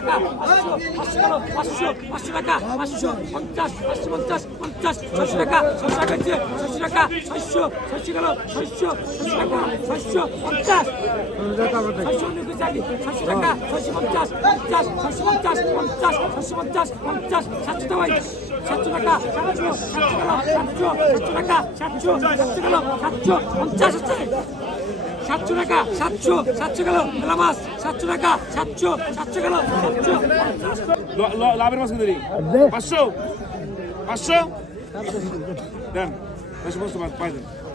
টাকা। পাঁচশো পাঁচশো টাকা, পাঁচশো পঞ্চাশ পাঁচশো, পঞ্চাশ পঞ্চাশ, ছয়শো টাকা ছয়শো টাকা হচ্ছে ছয়শো টাকা, ছয়শো ছয়শো গেল, ছয়শো ছয়শো টাকা, ছয়শো, পঞ্চাশ। ছয়শো ছয়শো টাকা, ছয়শো, পঞ্চাশ পঞ্চাশ, ছয়শো, পঞ্চাশ পঞ্চাশ, ছয়শো, পঞ্চাশ পঞ্চাশ, সাতশো টাকা সাতশো টাকা, সাতশো সাতশো গেল, সাতশো সাতশো টাকা, সাতশো সাতশো গেল, সাতশো, পঞ্চাশ সাতশো টাকা, সাতশো সাতশো গেল মাছ সাতশো টাকা, সাতশো সাতশো গেল, সাতশো। লাভের মাছ কত পাঁচশো? পাঁচশো? দেন, বেশি বস্তু পাই দেন।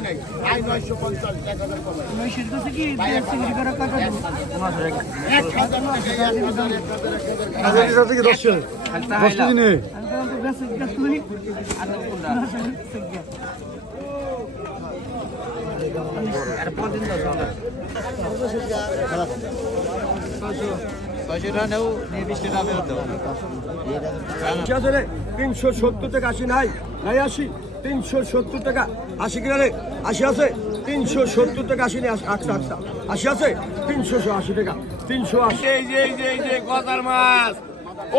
নেই। আই নয়শো পঞ্চাশ এক হাজার কমে এক হাজার টাকা এক হাজার এক হাজার এক হাজার আসলে তিনশো সত্তর থেকে আশি নাই। নাই আশি? তিনশো সত্তর টাকা। আশি কিনা রে আশি আছে? তিনশো সত্তর টাকা আশি আকসা আকসা আশি আছে? তিনশো আশি টাকা। তিনশো আশি। এই যে এই যে এই যে গজার মাছ।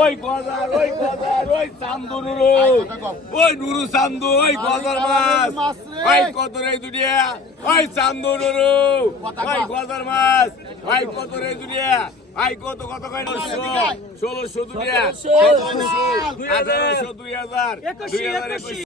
ওই গজার ওই গজার ওই চান্দু নুরু। ওই নুরু চান্দু ওই গজার মাছ। ওই কত রে দুনিয়া ওই চান্দু নুরু। ওই গজার মাছ। ওই কত রে দুনিয়া আই কত কত কয় ষোলোশো দুনিয়া দুই হাজার দুই হাজার একুশ।